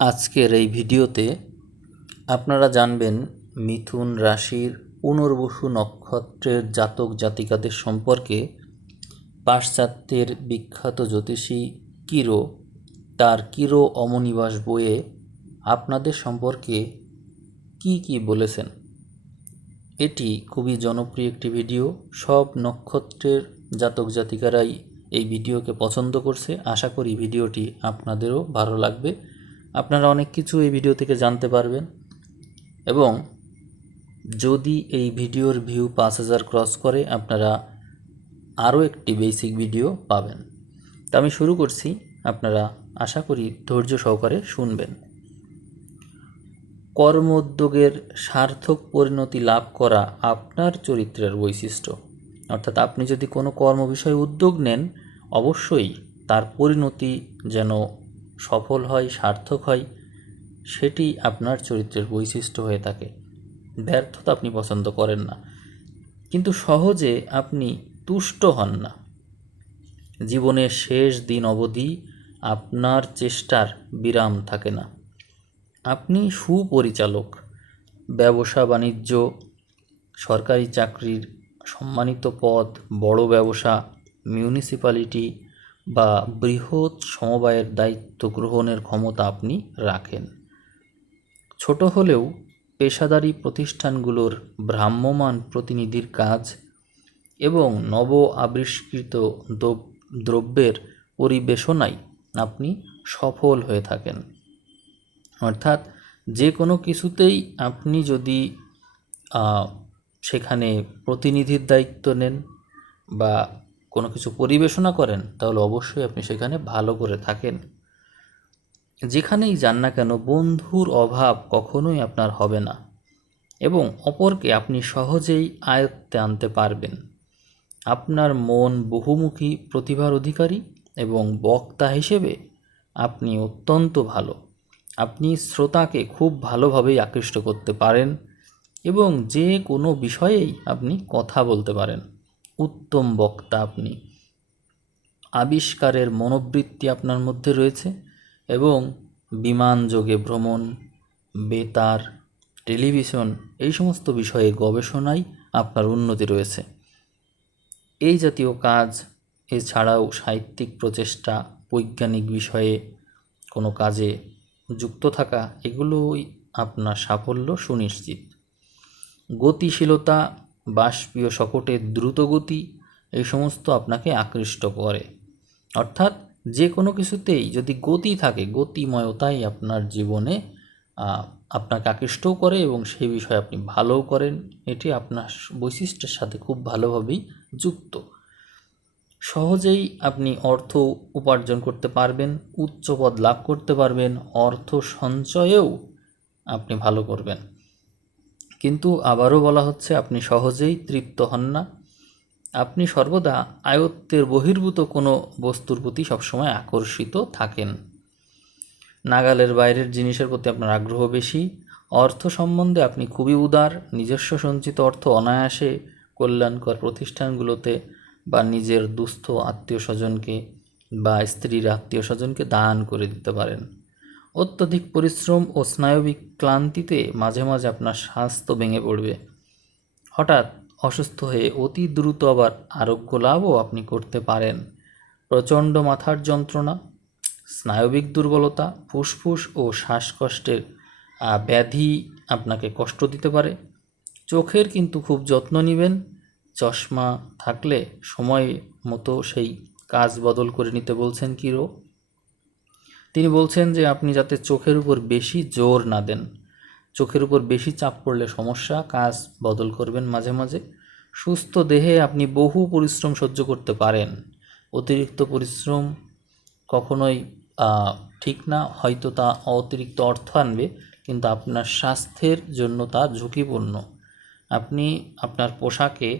আজকের এই ভিডিওতে আপনারা জানবেন মিথুন রাশির পুনর্বসু নক্ষত্রের জাতক জাতিকাদের সম্পর্কে পাশ্চাত্যের বিখ্যাত জ্যোতিষী কিরো তার কিরো অমনিবাস বইয়ে আপনাদের সম্পর্কে কি বলেছেন। এটি খুবই জনপ্রিয় একটি ভিডিও। সব নক্ষত্রের জাতক জাতিকারাই এই ভিডিওকে পছন্দ করছে। আশা করি ভিডিওটি আপনাদেরও ভালো লাগবে। আপনারা অনেক কিছু এই ভিডিও থেকে জানতে পারবেন এবং যদি এই ভিডিওর ভিউ ৫,০০০ ক্রস করে আপনারা আরও একটি বেসিক ভিডিও পাবেন। তো আমি শুরু করছি, আপনারা আশা করি ধৈর্য সহকারে শুনবেন। কর্ম উদ্যোগের সার্থক পরিণতি লাভ করা আপনার চরিত্রের বৈশিষ্ট্য। অর্থাৎ আপনি যদি কোনো কর্ম বিষয়ে উদ্যোগ নেন, অবশ্যই তার পরিণতি যেন সফল হয়, সার্থক হয়, সেটি আপনার চরিত্রের বৈশিষ্ট্য হয়ে থাকে। ব্যর্থতা আপনি পছন্দ করেন না, কিন্তু সহজে আপনি তুষ্ট হন না। জীবনের শেষ দিন অবধি আপনার চেষ্টার বিরাম থাকে না। আপনি সুপরিচালক, ব্যবসা বাণিজ্য, সরকারি চাকরির সম্মানিত পদ, বড় ব্যবসা, মিউনিসিপ্যালিটি বা বৃহৎ সমবায়ের দায়িত্ব গ্রহণের ক্ষমতা আপনি রাখেন। ছোট হলেও পেশাদারি প্রতিষ্ঠানগুলোর ভ্রাম্যমাণ প্রতিনিধির কাজ এবং নব আবিষ্কৃত দ্রব্যের পরিবেশনায় আপনি সফল হয়ে থাকেন। অর্থাৎ যে কোনো কিছুতেই আপনি যদি সেখানে প্রতিনিধির দায়িত্ব নেন বা কোনো কিছু পরিবেশনা করেন, তাহলে অবশ্যই আপনি সেখানে ভালো করে থাকেন। যেখানেই যান না কেন বন্ধুর অভাব কখনোই আপনার হবে না এবং অপরকে আপনি সহজেই আয়ত্তে আনতে পারবেন। আপনার মন বহুমুখী প্রতিভার অধিকারী এবং বক্তা হিসেবে আপনি অত্যন্ত ভালো। আপনি শ্রোতাকে খুব ভালোভাবেই আকৃষ্ট করতে পারেন এবং যে কোনো বিষয়েই আপনি কথা বলতে পারেন। উত্তম বক্তা আপনি। আবিষ্কারের মনোবৃত্তি আপনার মধ্যে রয়েছে এবং বিমানযোগে ভ্রমণ, বেতার, টেলিভিশন এই সমস্ত বিষয়ে গবেষণায় আপনার উন্নতি রয়েছে। এই জাতীয় কাজ এছাড়াও সাহিত্যিক প্রচেষ্টা, বৈজ্ঞানিক বিষয়ে কোনো কাজে যুক্ত থাকা, এগুলোই আপনার সাফল্য সুনিশ্চিত। গতিশীলতা, বাষ্পীয় শকটের দ্রুত গতি, এই সমস্ত আপনাকে আকৃষ্ট করে। অর্থাৎ যে কোনো কিছুতেই যদি গতি থাকে, গতিময়তাই আপনার জীবনে আপনাকে আকৃষ্টও করে এবং সেই বিষয়ে আপনি ভালোও করেন। এটি আপনার বৈশিষ্ট্যের সাথে খুব ভালোভাবেই যুক্ত। সহজেই আপনি অর্থ উপার্জন করতে পারবেন, উচ্চ পদ লাভ করতে পারবেন, অর্থ সঞ্চয়েও আপনি ভালো করবেন। কিন্তু আবারও বলা হচ্ছে আপনি সহজেই তৃপ্ত হন না। আপনি সর্বদা আয়ত্তের বহির্ভূত কোনো বস্তুর প্রতি সবসময় আকর্ষিত থাকেন। নাগালের বাইরের জিনিসের প্রতি আপনার আগ্রহ বেশি। অর্থ সম্বন্ধে আপনি খুবই উদার। নিজস্ব সঞ্চিত অর্থ অনায়াসে কল্যাণকর প্রতিষ্ঠানগুলোতে বা নিজের দুস্থ আত্মীয় স্বজনকে বা স্ত্রীর আত্মীয় স্বজনকে দান করে দিতে পারেন। অত্যধিক পরিশ্রম ও স্নায়বিক ক্লান্তিতে মাঝে মাঝে আপনার স্বাস্থ্য ভেঙে পড়বে। হঠাৎ অসুস্থ হয়ে অতি দ্রুত আবার আরোগ্য লাভও আপনি করতে পারেন। প্রচণ্ড মাথার যন্ত্রণা, স্নায়বিক দুর্বলতা, ফুসফুস ও শ্বাসকষ্টের ব্যাধি আপনাকে কষ্ট দিতে পারে। চোখের কিন্তু খুব যত্ন নেবেন। চশমা থাকলে সময় মতো সেই কাজ বদল করে নিতে বলছেন কিরো। তিনি বলছেন যে আপনি যাতে চোখের উপর বেশি জোর না দেন। চোখের উপর বেশি চাপ পড়লে সমস্যা, কাজ বদল করবেন মাঝে মাঝে। সুস্থ দেহে আপনি বহু পরিশ্রম সহ্য করতে পারেন। অতিরিক্ত পরিশ্রম কখনোই ঠিক না। হয়তো তা অতিরিক্ত অর্থ আনবে, কিন্তু আপনার স্বাস্থ্যের জন্য তা ঝুঁকিপূর্ণ। আপনি আপনার পোশাকে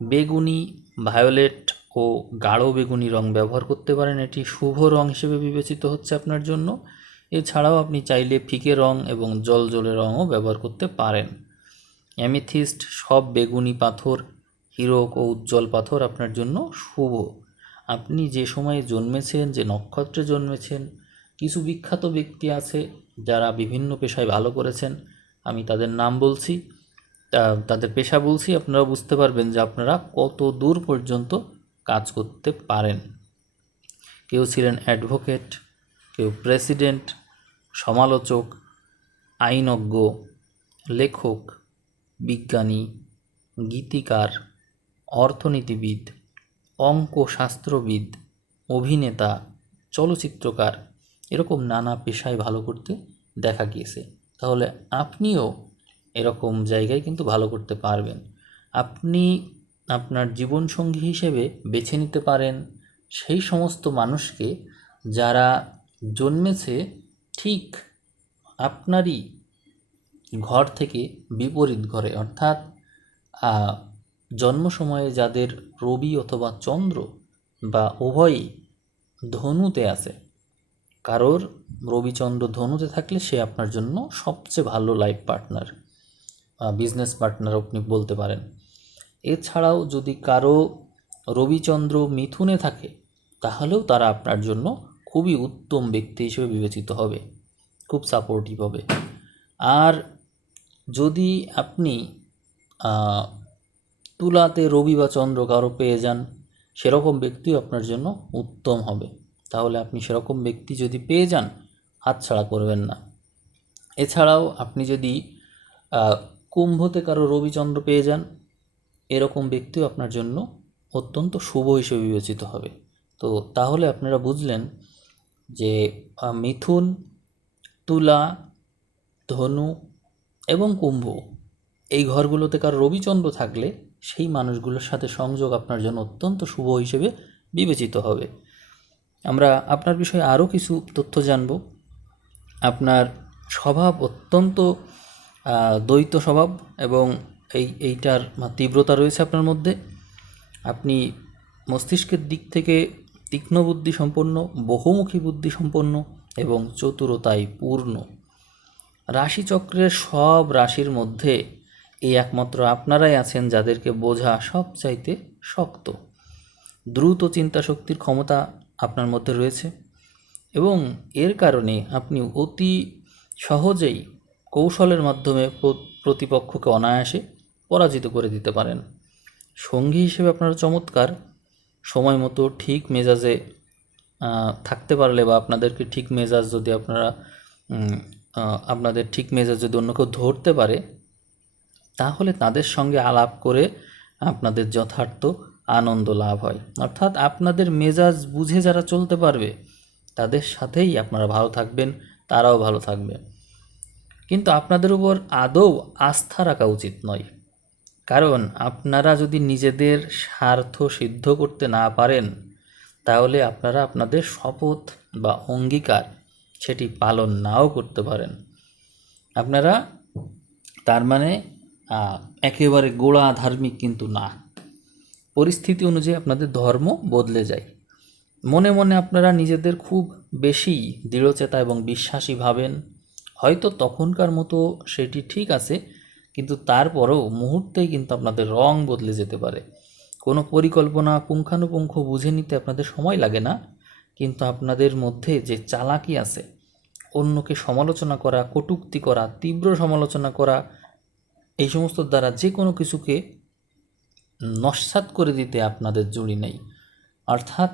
বেগুনি, ভায়োলেট ও গাঢ় বেগুনি রং ব্যবহার করতে পারেন। এটি শুভ রং হিসেবে বিবেচিত হচ্ছে আপনার জন্য। এছাড়াও আপনি চাইলে ফিকে রং এবং জলজলে রঙও ব্যবহার করতে পারেন। অ্যামেথিস্ট, সব বেগুনি পাথর, হীরক ও উজ্জ্বল পাথর আপনার জন্য শুভ। আপনি যে সময়ে জন্মেছেন, যে নক্ষত্রে জন্মেছেন, কিছু বিখ্যাত ব্যক্তি আছে যারা বিভিন্ন পেশায় ভালো করেছেন, আমি তাদের নাম বলছি, তাদের পেশা বলছি, আপনারা বুঝতে পারবেন যে আপনারা কত দূর পর্যন্ত কাজ করতে পারেন। কেউ ছিলেন অ্যাডভোকেট, কেউ প্রেসিডেন্ট, সমালোচক, আইনজ্ঞ, লেখক, বিজ্ঞানী, গীতিকার, অর্থনীতিবিদ, অঙ্কশাস্ত্রবিদ, অভিনেতা, চলচ্চিত্রকার, এরকম নানা পেশায় ভালো করতে দেখা গিয়েছে। তাহলে আপনিও এরকম জায়গায় কিন্তু ভালো করতে পারবেন। আপনি আপনার জীবনসঙ্গী হিসেবে বেছে নিতে পারেন সেই সমস্ত মানুষকে যারা জন্মেছে ঠিক আপনারই ঘর থেকে বিপরীত ঘরে, অর্থাৎ জন্ম সময়ে যাদের রবি অথবা চন্দ্র বা উভয়ই ধনুতে আছে। কারোর রবিচন্দ্র ধনুতে থাকলে সে আপনার জন্য সবচেয়ে ভালো লাইফ পার্টনার, বিজনেস পার্টনার আপনি বলতে পারেন। এছাড়াও যদি কারো রবিচন্দ্র মিথুনে থাকে তাহলেও তারা আপনার জন্য খুবই উত্তম ব্যক্তি হিসেবে বিবেচিত হবে, খুব সাপোর্টিভ হবে। আর যদি আপনি তুলাতে রবি বা চন্দ্র কারো পেয়ে যান, সেরকম ব্যক্তিও আপনার জন্য উত্তম হবে। তাহলে আপনি সেরকম ব্যক্তি যদি পেয়ে যান, হাতছাড়া করবেন না। এছাড়াও আপনি যদি কুম্ভতে কারো রবিচন্দ্র পেয়ে যান, এরকম ব্যক্তিও আপনার জন্য অত্যন্ত শুভ হিসেবে বিবেচিত হবে। তো তাহলে আপনারা বুঝলেন যে মিথুন, তুলা, ধনু এবং কুম্ভ এই ঘরগুলোতে কারো রবিচন্দ্র থাকলে সেই মানুষগুলোর সাথে সংযোগ আপনার জন্য অত্যন্ত শুভ হিসেবে বিবেচিত হবে। আমরা আপনার বিষয়ে আরও কিছু তথ্য জানব। আপনার স্বভাব অত্যন্ত দ্বৈত স্বভাব এবং এইটার তীব্রতা রয়েছে আপনার মধ্যে। আপনি মস্তিষ্কের দিক থেকে তীক্ষ্ণ বুদ্ধি সম্পন্ন, বহুমুখী বুদ্ধি সম্পন্ন এবং চতুরতায় পূর্ণ। রাশিচক্রের সব রাশির মধ্যে এই একমাত্র আপনারাই আছেন যাদেরকে বোঝা সবচাইতে শক্ত। দ্রুত চিন্তাশক্তির ক্ষমতা আপনার মধ্যে রয়েছে এবং এর কারণে আপনি অতি সহজেই কৌশলের মাধ্যমে প্রতিপক্ষকে অনায়াসে পরাজিত করে দিতে পারেন। সঙ্গী হিসেবে আপনারা চমৎকার, সময় মতো ঠিক মেজাজে থাকতে পারলে বা আপনাদেরকে ঠিক মেজাজ যদি আপনাদের ঠিক মেজাজ যদি অন্য কেউ ধরতে পারে, তাহলে তাদের সঙ্গে আলাপ করে আপনাদের যথার্থ আনন্দ লাভ হয়। অর্থাৎ আপনাদের মেজাজ বুঝে যারা চলতে পারবে তাদের সাথেই আপনারা ভালো থাকবেন, তারাও ভালো থাকবে। কিন্তু আপনাদের উপর আদৌ আস্থা রাখা উচিত নয়, কারণ আপনারা যদি নিজেদের স্বার্থ সিদ্ধ করতে না পারেন তাহলে আপনারা আপনাদের শপথ বা অঙ্গীকার সেটি পালন নাও করতে পারেন। আপনারা তার মানে একেবারে গোড়া ধার্মিক কিন্তু না। পরিস্থিতি অনুযায়ী আপনাদের ধর্ম বদলে যায়। মনে মনে আপনারা নিজেদের খুব বেশি দৃঢ়চেতা এবং বিশ্বাসী ভাবেন। হয়তো তখনকার মতো সেটি ঠিক আছে, কিন্তু তারপরেও মুহূর্তেই কিন্তু আপনাদের রং বদলে যেতে পারে। কোনো পরিকল্পনা পুঙ্খানুপুঙ্খ বুঝে নিতে আপনাদের সময় লাগে না, কিন্তু আপনাদের মধ্যে যে চালাকি আছে, অন্যকে সমালোচনা করা, কটূক্তি করা, তীব্র সমালোচনা করা, এই সমস্ত দ্বারা যে কোনো কিছুকে নস্যাৎ করে দিতে আপনাদের জুড়ি নেই। অর্থাৎ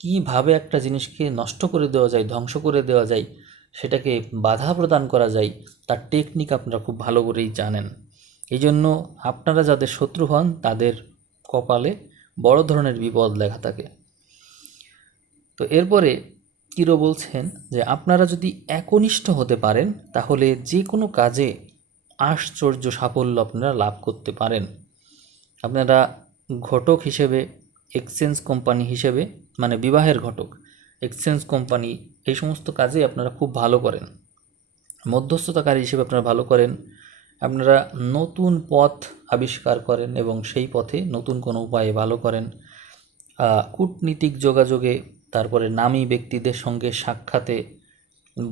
কীভাবে একটা জিনিসকে নষ্ট করে দেওয়া যায়, ধ্বংস করে দেওয়া যায়, সেটাকে বাধা প্রদান করা যায়, তার টেকনিক আপনারা খুব ভালো করেই জানেন। এই জন্য আপনারা যাদের শত্রু হন তাদের কপালে বড় ধরনের বিপদ লেখা থাকে। তো এরপরে কিরো বলছেন যে আপনারা যদি একনিষ্ঠ হতে পারেন তাহলে যে কোনো কাজে আশ্চর্য সাফল্য আপনারা লাভ করতে পারেন। আপনারা ঘটক হিসেবে, এক্সচেঞ্জ কোম্পানি হিসেবে, মানে বিবাহের ঘটক, এক্সচেঞ্জ কোম্পানি, এই সমস্ত কাজে আপনারা খুব ভালো করেন। মধ্যস্থতাকারী হিসেবে আপনারা ভালো করেন। আপনারা নতুন পথ আবিষ্কার করেন এবং সেই পথে নতুন কোনো উপায়ে ভালো করেন। কূটনীতিক যোগাযোগে, তারপরে নামী ব্যক্তিদের সঙ্গে সাক্ষাতে,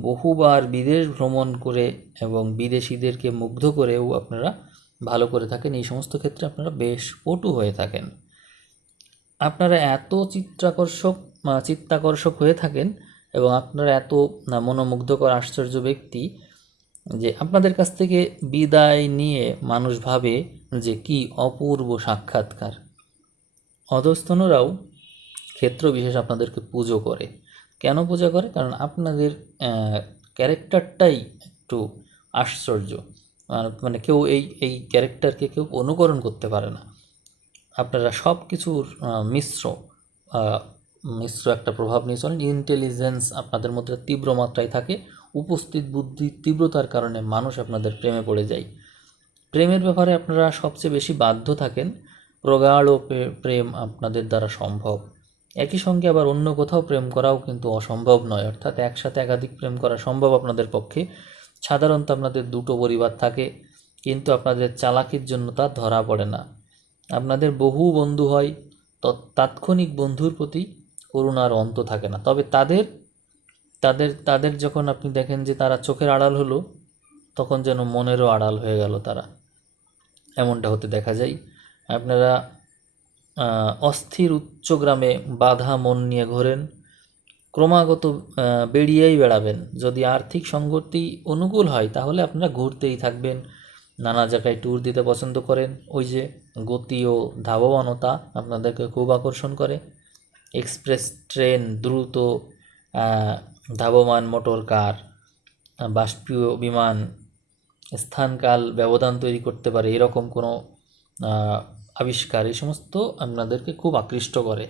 বহুবার বিদেশ ভ্রমণ করে এবং বিদেশিদেরকে মুগ্ধ করেও আপনারা ভালো করে থাকেন। এই সমস্ত ক্ষেত্রে আপনারা বেশ পটু হয়ে থাকেন। আপনারা এত চিত্তাকর্ষক হয়ে থাকেন এবং আপনারা এত মনোমুগ্ধকর আশ্চর্য ব্যক্তি যে আপনাদের কাছ থেকে বিদায় নিয়ে মানুষ ভাবে যে কি অপূর্ব সাক্ষাৎকার। অধস্তনরাও ক্ষেত্র বিশেষ আপনাদেরকে পুজো করে। কেন পূজা করে? কারণ আপনাদের ক্যারেক্টারটাই একটু আশ্চর্য। মানে কেউ এই ক্যারেক্টারকে কেউ অনুকরণ করতে পারে না। আপনারা সব কিছুর মিশ্র একটা প্রভাব নিয়ে চলেন। ইন্টেলিজেন্স আপনাদের মধ্যে তীব্র মাত্রায় থাকে। উপস্থিত বুদ্ধির তীব্রতার কারণে মানুষ আপনাদের প্রেমে পড়ে যায়। প্রেমের ব্যাপারে আপনারা সবচেয়ে বেশি বাধ্য থাকেন। প্রগাঢ় প্রেম আপনাদের দ্বারা সম্ভব। একই সঙ্গে আবার অন্য কোথাও প্রেম করাও কিন্তু অসম্ভব নয়, অর্থাৎ একসাথে একাধিক প্রেম করা সম্ভব আপনাদের পক্ষে। সাধারণত আপনাদের দুটো পরিবার থাকে, কিন্তু আপনাদের চালাকির জন্য তা ধরা পড়ে না। আপনাদের বহু বন্ধু হয়, তাৎক্ষণিক বন্ধুর প্রতি করুণার অন্ত থাকে না। তবে তাদের তাদের তাদের যখন আপনি দেখেন যে তারা চোখের আড়াল হলো, তখন যেন মনেরও আড়াল হয়ে গেল তারা, এমনটা হতে দেখা যায়। আপনারা অস্থির উচ্চগ্রামে বাঁধা মন নিয়ে ঘোরেন, ক্রমাগত বেরিয়েই বেড়াবেন। যদি আর্থিক সংগতি অনুকূল হয় তাহলে আপনারা ঘুরতেই থাকবেন, নানা জায়গায় ট্যুর দিতে পছন্দ করেন। ওই যে গতি ও ধাবমানতা আপনাদেরকে খুব আকর্ষণ করে। এক্সপ্রেস ট্রেন, দ্রুত ধাবমান মোটর কার, বাষ্পীয় বিমান স্থানকাল ব্যবধান তৈরি করতে পারে এরকম কোনো আবিষ্কার, এই সমস্ত আপনাদেরকে খুব আকৃষ্ট করে।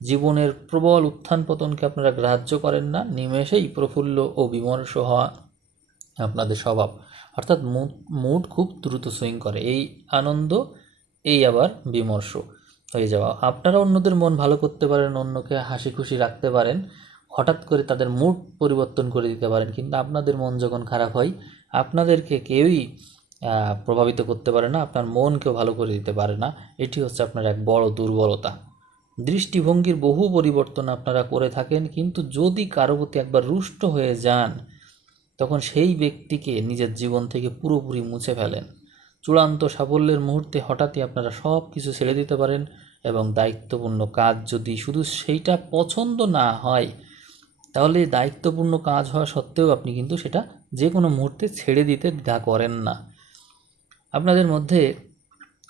জীবনের প্রবল উত্থান পতনকে আপনারা গ্রাহ্য করেন না, নিমেষেই প্রফুল্ল ও বিমর্ষ হওয়া আপনাদের স্বভাব। অর্থাৎ মুড খুব দ্রুত সুইং করে, এই আনন্দ, এই আবার বিমর্ষ হয়ে যাওয়া। আপনারা অন্যদের মন ভালো করতে পারেন, অন্যকে হাসি খুশি রাখতে পারেন, হঠাৎ করে তাদের মুড পরিবর্তন করে দিতে পারেন। কিন্তু আপনাদের মন যখন খারাপ হয়, আপনাদেরকে কেউই প্রভাবিত করতে পারে না, আপনার মন কেউ ভালো করে দিতে পারে না। এটি হচ্ছে আপনার এক বড় দুর্বলতা। দৃষ্টিভঙ্গির বহু পরিবর্তন আপনারা করে থাকেন, কিন্তু যদি কারো প্রতি একবার রুষ্ট হয়ে যান, তখন সেই ব্যক্তিকে নিজের জীবন থেকে পুরোপুরি মুছে ফেলেন। চূড়ান্ত সাফল্যের মুহূর্তে হঠাৎই আপনারা সব কিছু ছেড়ে দিতে পারেন, এবং দায়িত্বপূর্ণ কাজ যদি শুধু সেইটা পছন্দ না হয়, তাহলে দায়িত্বপূর্ণ কাজ হওয়া সত্ত্বেও আপনি কিন্তু সেটা যে কোনো মুহূর্তে ছেড়ে দিতে দ্বিধা করেন না। আপনাদের মধ্যে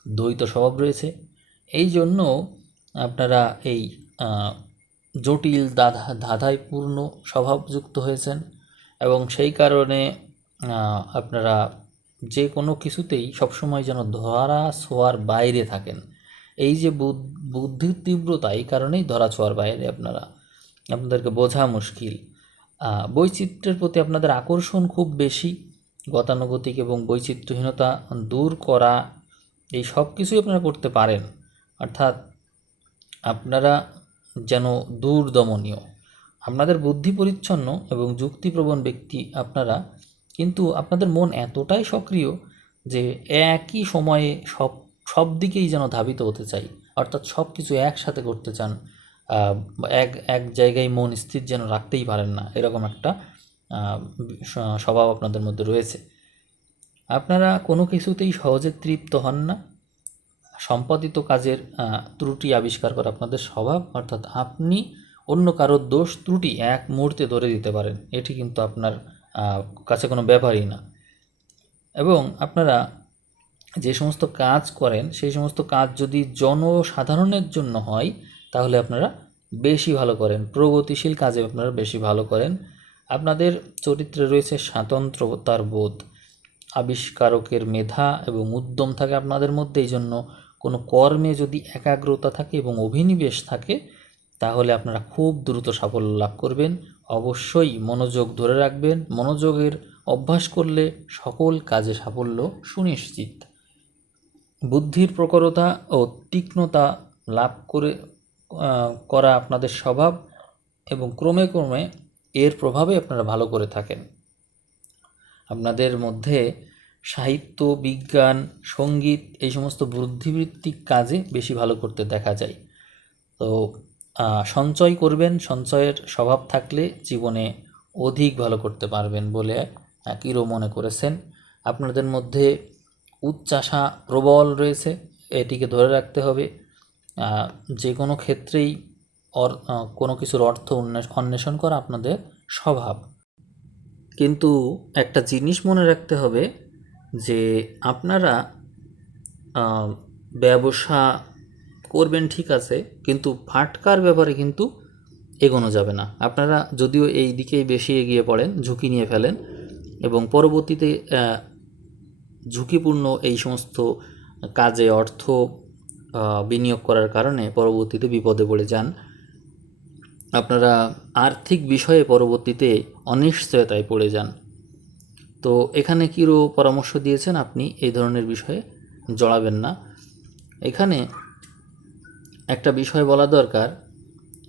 দ্বৈত স্বভাব রয়েছে, এই জন্য আপনারা এই জটিল ধাঁধায় পূর্ণ স্বভাবযুক্ত হয়েছেন, এবং সেই কারণে আপনারা যে কোনো কিছুতেই সবসময় যেন ধরা ছোঁয়ার বাইরে থাকেন। এই যে বুদ্ধির তীব্রতা, এই কারণেই ধরা ছোঁয়ার বাইরে আপনাদেরকে বোঝা মুশকিল। বৈচিত্র্যের প্রতি আপনাদের আকর্ষণ খুব বেশি। গতানুগতিক এবং বৈচিত্র্যহীনতা দূর করা, এই সব কিছুই আপনারা করতে পারেন। অর্থাৎ আপনারা যেন দূরদমনীয়। আপনাদের বুদ্ধি পরিচ্ছন্ন এবং যুক্তিপ্রবণ ব্যক্তি আপনারা, কিন্তু আপনাদের মন এতটাই সক্রিয় যে একই সময়ে সব দিকেই যেন ধাবিত হতে চাই, অর্থাৎ সব কিছু একসাথে করতে চান। এক জায়গায় মন স্থির যেন রাখতেই পারেন না, এরকম একটা স্বভাব আপনাদের মধ্যে রয়েছে। আপনারা কোনো কিছুতেই সহজে তৃপ্ত হন না। সম্পাদিত কাজের ত্রুটি আবিষ্কার করা আপনাদের স্বভাব, অর্থাৎ আপনি অন্য কারোর দোষ ত্রুটি এক মুহূর্তে ধরে দিতে পারেন, এটি কিন্তু আপনার কাছে কোনো ব্যাপারই না। এবং আপনারা যে সমস্ত কাজ করেন, সেই সমস্ত কাজ যদি জনসাধারণের জন্য হয়, তাহলে আপনারা বেশি ভালো করেন। প্রগতিশীল কাজে আপনারা বেশি ভালো করেন। আপনাদের চরিত্রে রয়েছে স্বাতন্ত্র্যতার বোধ, আবিষ্কারকের মেধা এবং উদ্যম থাকে আপনাদের মধ্যে। এই জন্য কোনো কর্মে যদি একাগ্রতা থাকে এবং অভিনিবেশ থাকে, তাহলে আপনারা খুব দ্রুত সাফল্য লাভ করবেন। অবশ্যই মনোযোগ ধরে রাখবেন, মনোযোগের অভ্যাস করলে সকল কাজে সাফল্য সুনিশ্চিত। বুদ্ধির প্রখরতা ও তীক্ষ্ণতা লাভ করা আপনাদের স্বভাব, এবং ক্রমে ক্রমে এর প্রভাবে আপনারা ভালো করে থাকেন। আপনাদের মধ্যে সাহিত্য, বিজ্ঞান, সঙ্গীত, এই সমস্ত বুদ্ধিবৃত্তিক কাজে বেশি ভালো করতে দেখা যায়। তো সঞ্চয় করবেন, সঞ্চয়ের স্বভাব থাকলে জীবনে অধিক ভালো করতে পারবেন বলে কিরো মনে করেছেন। আপনাদের মধ্যে উচ্চাশা প্রবল রয়েছে, এটিকে ধরে রাখতে হবে। যে কোনো ক্ষেত্রেই কোনো কিছুর অর্থ অন্বেষণ করা আপনাদের স্বভাব। কিন্তু একটা জিনিস মনে রাখতে হবে যে আপনারা ব্যবসা করবেন ঠিক আছে, কিন্তু ফাটকার ব্যাপারে কিন্তু এগোনো যাবে না। আপনারা যদিও এই দিকেই বেশি এগিয়ে পড়েন, ঝুঁকি নিয়ে ফেলেন এবং পরবর্তীতে ঝুঁকিপূর্ণ এই সমস্ত কাজে অর্থ বিনিয়োগ করার কারণে পরবর্তীতে বিপদে পড়ে যান। আপনারা আর্থিক বিষয়ে পরবর্তীতে অনিশ্চয়তায় পড়ে যান। তো এখানে কিরো পরামর্শ দিয়েছেন, আপনি এই ধরনের বিষয়ে জড়াবেন না। এখানে একটা বিষয় বলা দরকার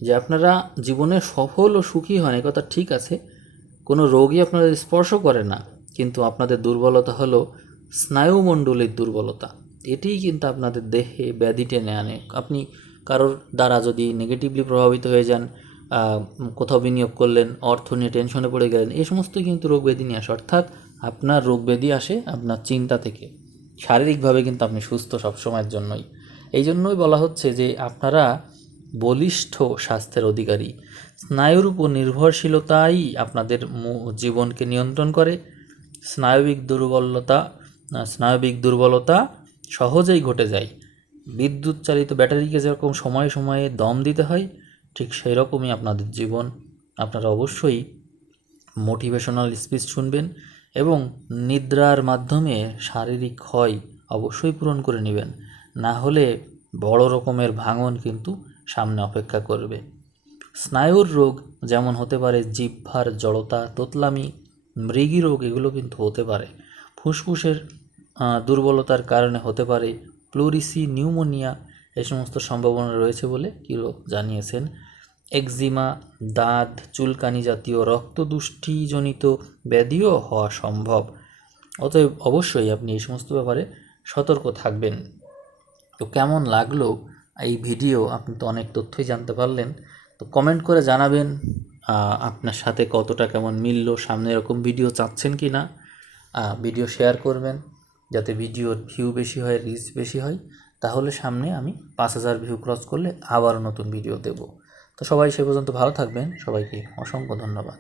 যে আপনারা জীবনে সফল ও সুখী হন, এ কথা ঠিক আছে, কোনো রোগই আপনাদের স্পর্শ করে না, কিন্তু আপনাদের দুর্বলতা হলো স্নায়ুমণ্ডলীর দুর্বলতা। এটিই কিন্তু আপনাদের দেহে ব্যাধি টেনে আনে। আপনি কারোর দ্বারা যদি নেগেটিভলি প্রভাবিত হয়ে যান, কোথাও বিনিয়োগ করলেন, অর্থ নিয়ে টেনশনে পড়ে গেলেন, এই সমস্ত কিন্তু রোগ ব্যাধি নিয়ে আসে। অর্থাৎ আপনার রোগ ব্যাধি আসে আপনার চিন্তা থেকে। শারীরিকভাবে কিন্তু আপনি সুস্থ সবসময়ের জন্যই। এই জন্যই বলা হচ্ছে যে আপনারা বলিষ্ঠ স্বাস্থ্যের অধিকারী। স্নায়ুর উপর নির্ভরশীলতাই আপনাদের জীবনকে নিয়ন্ত্রণ করে। স্নায়বিক দুর্বলতা সহজেই ঘটে যায়। বিদ্যুৎ চালিত ব্যাটারিকে যেরকম সময়ে সময়ে দম দিতে হয়, ঠিক সেই রকমই আপনাদের জীবন। আপনারা অবশ্যই মোটিভেশনাল স্পিচ শুনবেন এবং নিদ্রার মাধ্যমে শারীরিক ক্ষয় অবশ্যই পূরণ করে নেবেন, না হলে বড় রকমের ভাঙন কিন্তু সামনে অপেক্ষা করবে। স্নায়ুর রোগ যেমন হতে পারে জিহ্বার জড়তা, তোতলামি, মৃগী রোগ, এগুলো কিন্তু হতে পারে। ফুসফুসের দুর্বলতার কারণে হতে পারে প্লুরিসি, নিউমোনিয়া, এই সমস্ত সম্ভাবনা রয়েছে বলে কিরো জানিয়েছেন। একজিমা, দাঁত চুলকানি জাতীয় রক্তদুষ্টিজনিত ব্যাধিও হওয়া সম্ভব। অতএব অবশ্যই আপনি এই সমস্ত ব্যাপারে সতর্ক থাকবেন। তো কেমন লাগলো এই ভিডিও? আপনি তো অনেক তথ্যই জানতে পারলেন। তো কমেন্ট করে জানাবেন আপনার সাথে কতটা কেমন মিলল। সামনে এরকম ভিডিও চাচ্ছেন কি না। ভিডিও শেয়ার করবেন যাতে ভিডিওর ভিউ বেশি হয়, রিচ বেশি হয়। তাহলে সামনে আমি 5000 ভিউ ক্রস করলে আবারও নতুন ভিডিও দেব। তো সবাই সে পর্যন্ত ভালো থাকবেন। সবাইকে অসংখ্য ধন্যবাদ।